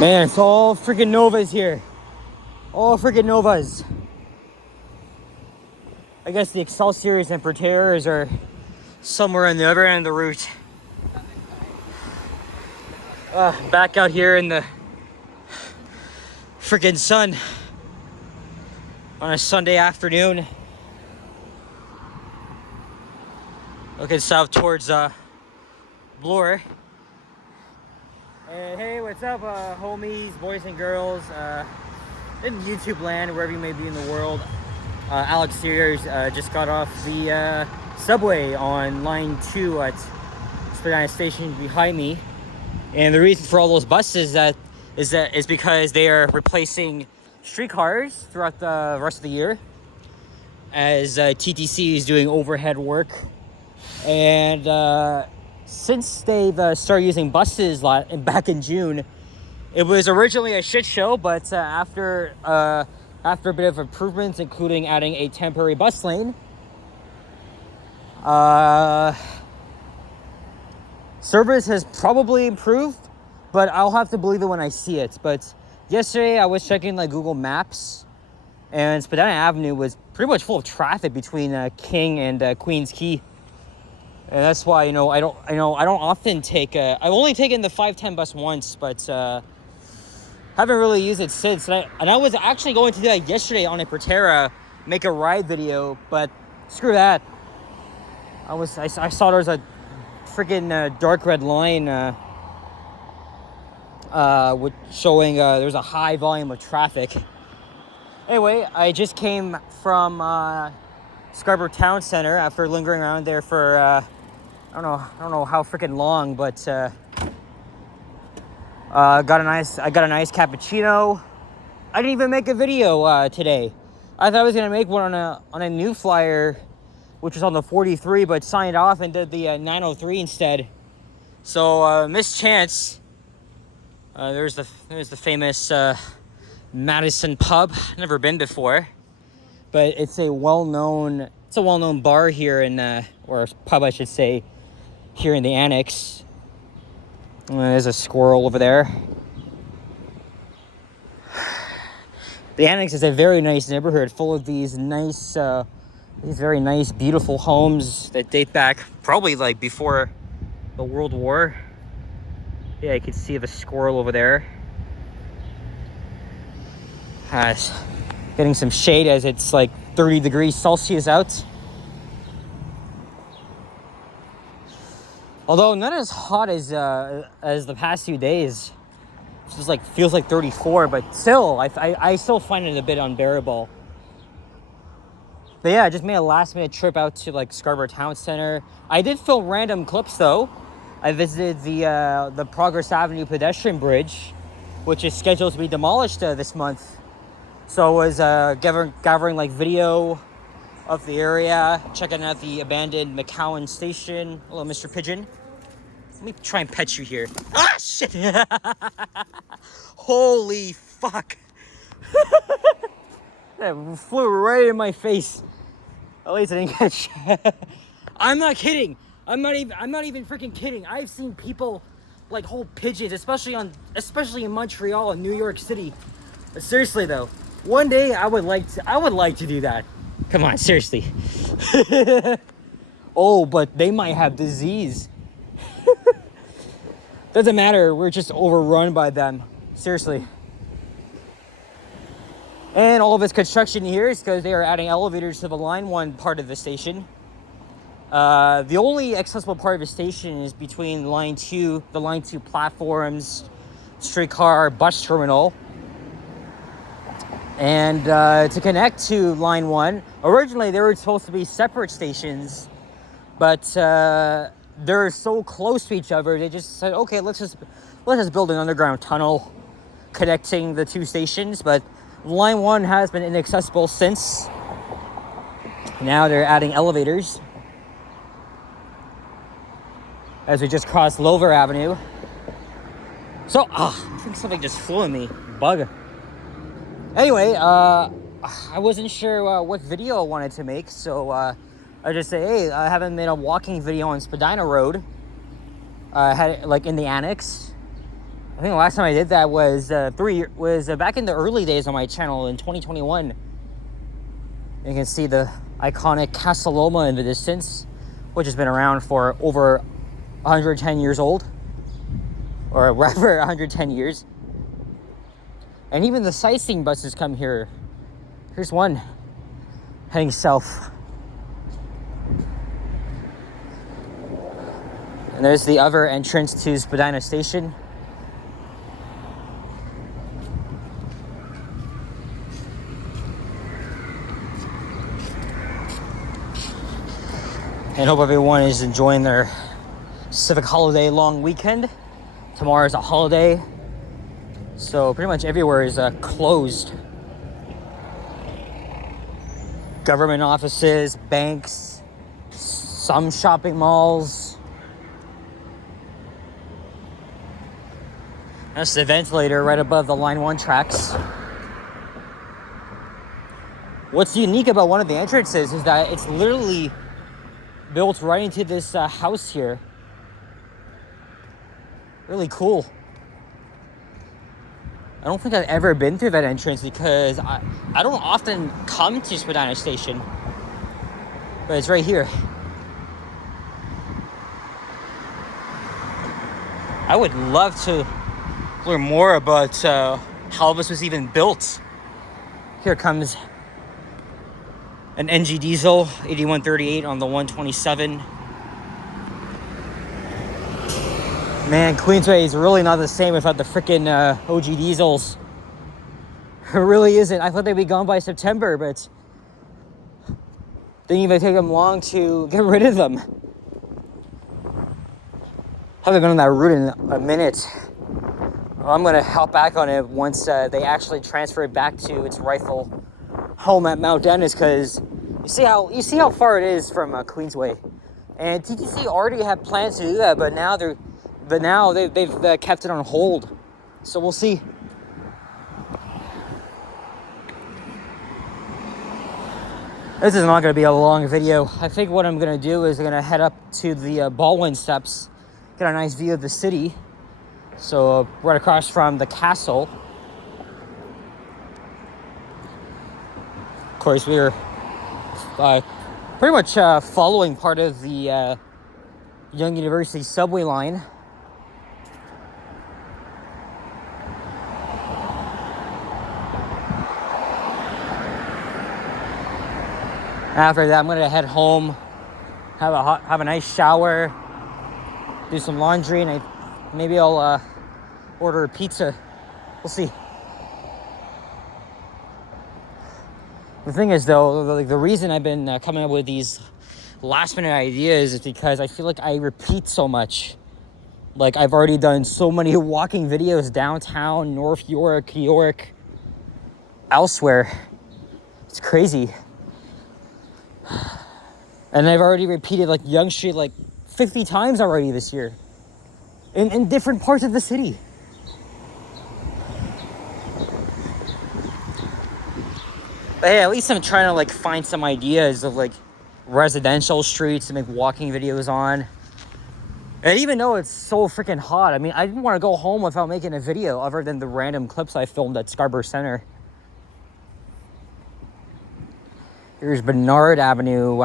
Man, it's all freaking Novas here. All freaking Novas. I guess the Excelsiors and Proteras are somewhere on the other end of the route. Back out here in the freaking sun on a Sunday afternoon. Looking south towards Bloor. And hey, what's up, homies, boys and girls, in YouTube land, wherever you may be in the world. Alex Sears just got off the subway on line 2 at Spadina station behind me. And the reason for all those buses is because they are replacing streetcars throughout the rest of the year, as TTC is doing overhead work. And since they've started using buses back in June, it was originally a shit show, but after a bit of improvements, including adding a temporary bus lane, service has probably improved, but I'll have to believe it when I see it. But yesterday I was checking like Google Maps, and Spadina Avenue was pretty much full of traffic between King and Queens Quay. And that's why, I don't often take I've only taken the 510 bus once, but haven't really used it since. And I was actually going to do that yesterday on a Protera, make a ride video, but screw that. I saw there was a freaking dark red line with showing there's a high volume of traffic. Anyway, I just came from Scarborough Town Center after lingering around there for I don't know how freaking long, but I got a nice cappuccino. I didn't even make a video today. I thought I was gonna make one on a new flyer, which was on the 43, but signed off and did the 903 instead. So mischance. There's the famous Madison pub. Never been before, but it's a well-known bar here in or pub, I should say, here in the Annex. There's a squirrel over there. The Annex is a very nice neighborhood, full of these very nice, beautiful homes that date back probably like before the World War. Yeah, you can see the squirrel over there. Getting some shade as it's like 30 degrees Celsius out. Although not as hot as the past few days. It's just like feels like 34, but still, I still find it a bit unbearable. But yeah, I just made a last minute trip out to like Scarborough Town Center. I did film random clips though. I visited the Progress Avenue pedestrian bridge, which is scheduled to be demolished this month. So I was gathering like video of the area, checking out the abandoned McCowan station. Hello, Mr. Pigeon. Let me try and pet you here. Ah, shit! Holy fuck! That flew right in my face. At least I didn't get shot. I'm not kidding. I'm not even freaking kidding. I've seen people like hold pigeons, especially in Montreal and New York City. But seriously though, one day I would like to do that. Come on, seriously. Oh, but they might have disease. Doesn't matter, we're just overrun by them. Seriously. And all of this construction here is because they are adding elevators to the Line 1 part of the station. The only accessible part of the station is between the Line 2 platforms, streetcar, bus terminal. And to connect to Line 1, originally they were supposed to be separate stations, but they're so close to each other, they just said, okay, let's just build an underground tunnel connecting the two stations. But Line 1 has been inaccessible since. Now they're adding elevators. As we just crossed Lover Avenue. So, I think something just flew at me. bug. Anyway, I wasn't sure what video I wanted to make, so I just say, hey, I haven't made a walking video on Spadina Road. I had it like in the Annex. I think the last time I did that was back in the early days on my channel in 2021. You can see the iconic Casa Loma in the distance, which has been around for over 110 years old, or rather 110 years. And even the sightseeing buses come here. Here's one heading south. And there's the other entrance to Spadina Station. And hope everyone is enjoying their civic holiday long weekend. Tomorrow is a holiday, so pretty much everywhere is closed. Government offices, banks, some shopping malls. That's the ventilator right above the Line 1 tracks. What's unique about one of the entrances is that it's literally built right into this house here. Really cool. I don't think I've ever been through that entrance because I don't often come to Spadina Station, but it's right here. I would love to learn more about how this was even built. Here comes an NG diesel 8138 on the 127. Man, Queensway is really not the same without the freaking OG diesels. It really isn't. I thought they'd be gone by September, but didn't even take them long to get rid of them. Haven't been on that route in a minute. I'm gonna hop back on it once they actually transfer it back to its rightful home at Mount Dennis, because you see how far it is from Queensway, and TTC already had plans to do that, but now they've kept it on hold, so we'll see. This is not going to be a long video. I think what I'm going to do is I'm going to head up to the Baldwin steps, get a nice view of the city. So right across from the castle. Of course, we're pretty much following part of the Young University subway line. After that, I'm gonna head home, have a nice shower, do some laundry, and maybe I'll order a pizza. We'll see. The thing is, though, the reason I've been coming up with these last-minute ideas is because I feel like I repeat so much. Like, I've already done so many walking videos downtown, North York, elsewhere. It's crazy. And I've already repeated like Yonge Street like 50 times already this year in different parts of the city. But hey, at least I'm trying to like find some ideas of like residential streets to make walking videos on. And even though it's so freaking hot, I mean, I didn't want to go home without making a video other than the random clips I filmed at Scarborough Center. Here's Bernard Avenue.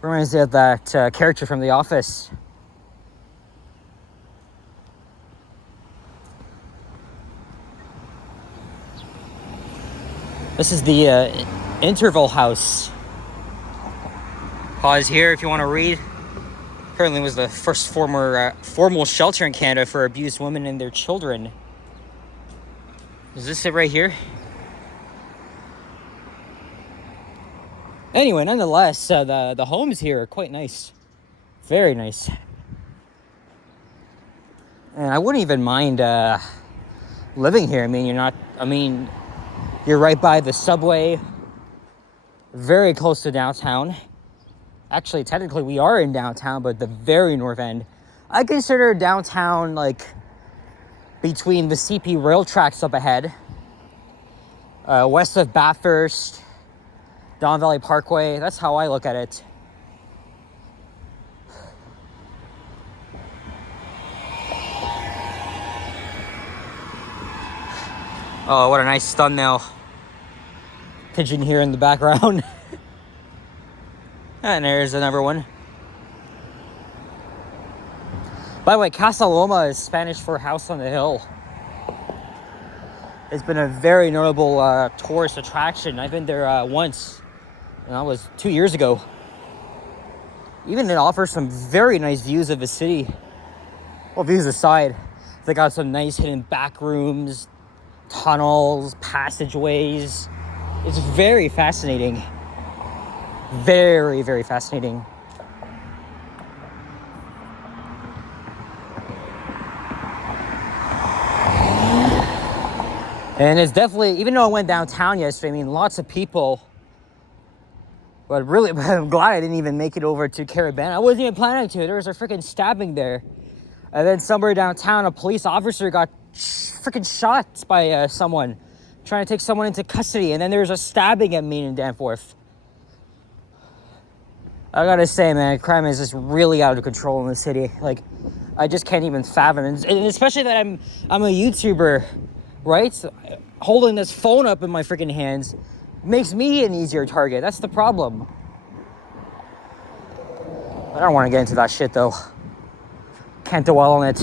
Reminds me of that character from The Office. This is the Interval House. Pause here if you want to read. Apparently it was the first formal shelter in Canada for abused women and their children. Is this it right here? Anyway, nonetheless, the homes here are quite nice. Very nice. And I wouldn't even mind living here. I mean, you're right by the subway, very close to downtown. Actually, technically, we are in downtown, but the very north end. I consider downtown like between the CP rail tracks up ahead, west of Bathurst, Don Valley Parkway. That's how I look at it. Oh, what a nice thumbnail. Pigeon here in the background. And there's another one. By the way, Casa Loma is Spanish for house on the hill. It's been a very notable tourist attraction. I've been there once, and that was 2 years ago. Even it offers some very nice views of the city. Well, views aside, they got some nice hidden back rooms, tunnels, passageways. It's very fascinating. Very, very fascinating. And it's definitely, even though I went downtown yesterday, I mean, lots of people. But really, I'm glad I didn't even make it over to Caribana. I wasn't even planning to. There was a freaking stabbing there. And then somewhere downtown, a police officer got freaking shot by someone trying to take someone into custody. And then there's a stabbing at Main and Danforth. I gotta say, man, crime is just really out of control in the city. Like, I just can't even fathom it. And especially that I'm a YouTuber, right? So holding this phone up in my freaking hands makes me an easier target. That's the problem. I don't want to get into that shit, though. Can't dwell on it.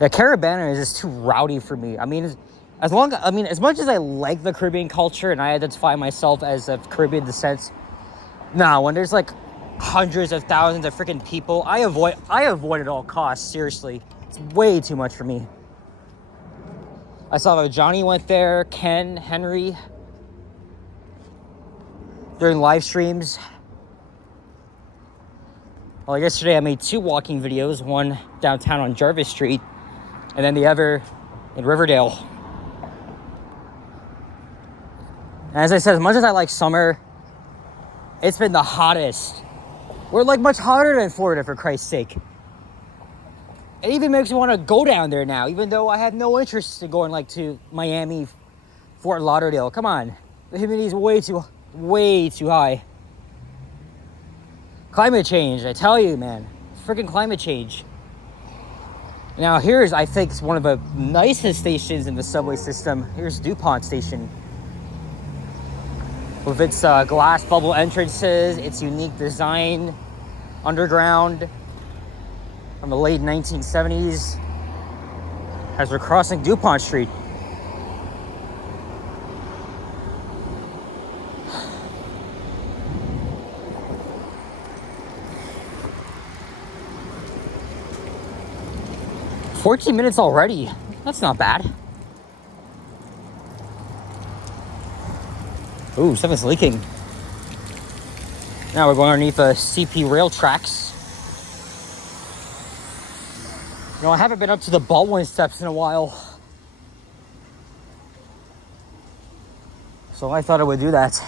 Yeah, Caribana is just too rowdy for me. I mean, as much as I like the Caribbean culture and I identify myself as of Caribbean descent, nah, when there's like hundreds of thousands of freaking people, I avoid at all costs. Seriously, it's way too much for me. I saw that Johnny went there, Ken, Henry, during live streams. Well, yesterday I made 2 walking videos, one downtown on Jarvis Street, and then the other in Riverdale. And as I said, as much as I like summer, it's been the hottest. We're like much hotter than Florida, for Christ's sake. It even makes me want to go down there now, even though I had no interest in going like to Miami, Fort Lauderdale. Come on, the humidity is way too high. Climate change, I tell you, man, freaking climate change. Now here's, I think, one of the nicest stations in the subway system. Here's DuPont Station. With its glass bubble entrances, its unique design, underground, from the late 1970s, as we're crossing DuPont Street. "14 minutes already. That's not bad." Ooh, something's leaking. Now we're going underneath the CP rail tracks. You know, I haven't been up to the Baldwin steps in a while, so I thought I would do that.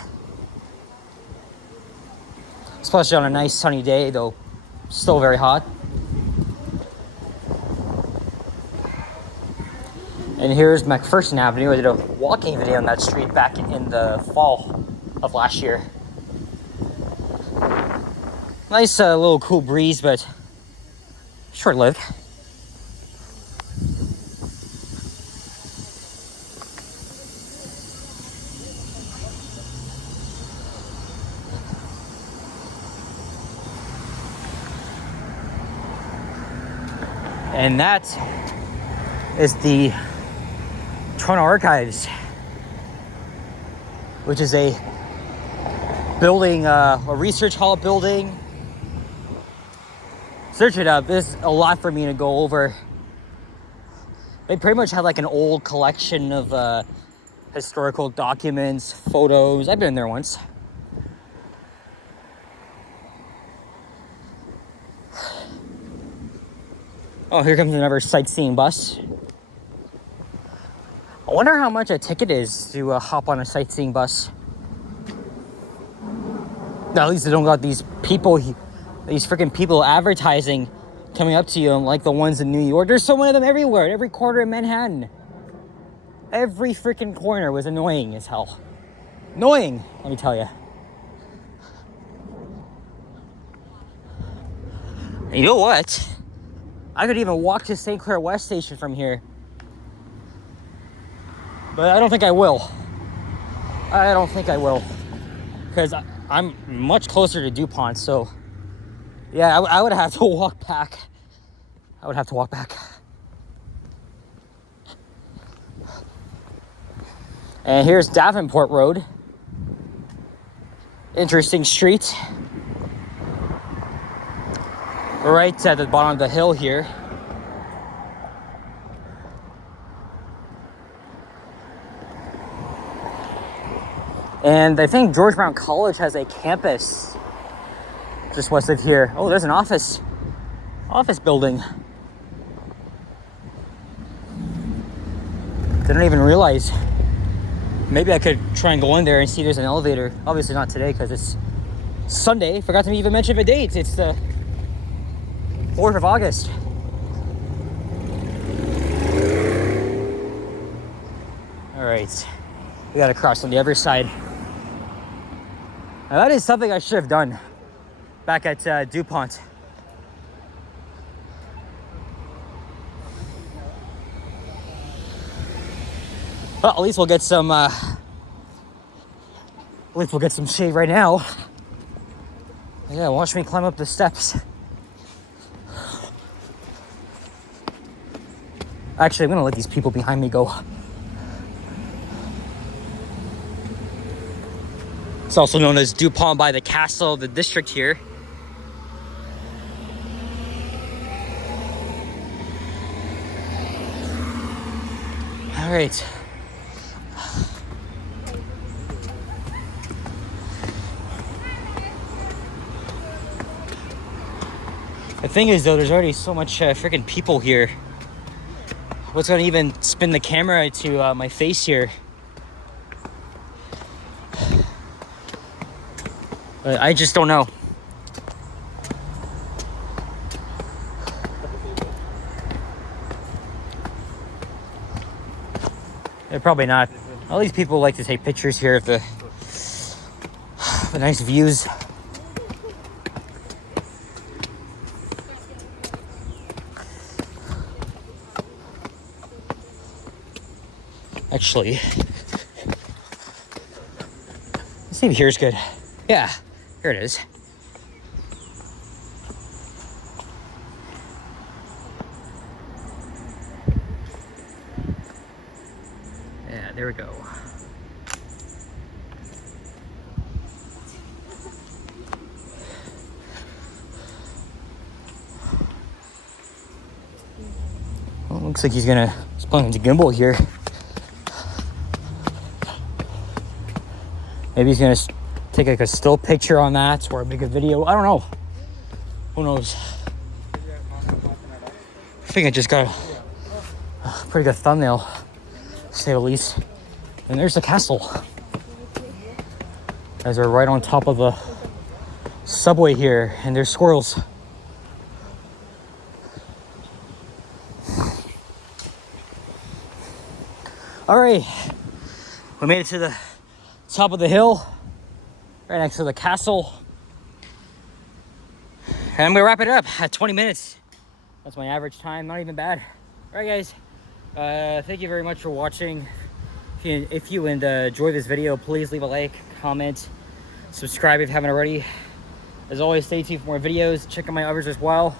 Especially on a nice sunny day, though still very hot. And here's McPherson Avenue. I did a walking video on that street back in the fall of last year. Nice little cool breeze, but short-lived. And that is the Toronto Archives, which is a building, a research hall building. Search it up. There's a lot for me to go over. They pretty much have like an old collection of historical documents, photos. I've been there once. Oh, here comes another sightseeing bus. I wonder how much a ticket is to hop on a sightseeing bus. At least they don't got these people These freaking people advertising coming up to you, like the ones in New York. There's so many of them everywhere, every corner in Manhattan. Every freaking corner was annoying as hell. Annoying, let me tell you. And you know what? I could even walk to St. Clair West Station from here. But I don't think I will. I don't think I will. Because I'm much closer to DuPont, so... yeah, I would have to walk back. I would have to walk back. And here's Davenport Road. Interesting street. Right at the bottom of the hill here. And I think George Brown College has a campus just west of here. Oh, there's an office building. Didn't even realize. Maybe I could try and go in there and see if there's an elevator. Obviously not today because it's Sunday. Forgot to even mention the date. It's the 4th of August. All right, we gotta cross on the other side. Now that is something I should have done back at DuPont. Well, at least we'll get some. At least we'll get some shade right now. Yeah, watch me climb up the steps. Actually, I'm gonna let these people behind me go. It's also known as DuPont by the Castle, the district here. All right. The thing is, though, there's already so much freaking people here. What's gonna even spin the camera to my face here? I just don't know. Probably not. All these people like to take pictures here of the nice views. Actually, let's see if here's good. Yeah, here it is. Yeah, there we go. Well, looks like he's planning to gimbal here. Maybe he's gonna take like a still picture on that or make a video. I don't know. Who knows? I think I just got a pretty good thumbnail, to say the least. And there's the castle. Guys are right on top of the subway here, and there's squirrels. All right, we made it to the top of the hill, right next to the castle. And I'm gonna wrap it up at 20 minutes. That's my average time, not even bad. All right, guys, thank you very much for watching. If you enjoyed this video, please leave a like, comment, subscribe if you haven't already. As always, stay tuned for more videos. Check out my others as well.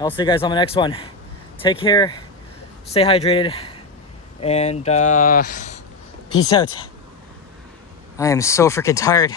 I'll see you guys on the next one. Take care, stay hydrated, and peace out. I am so freaking tired.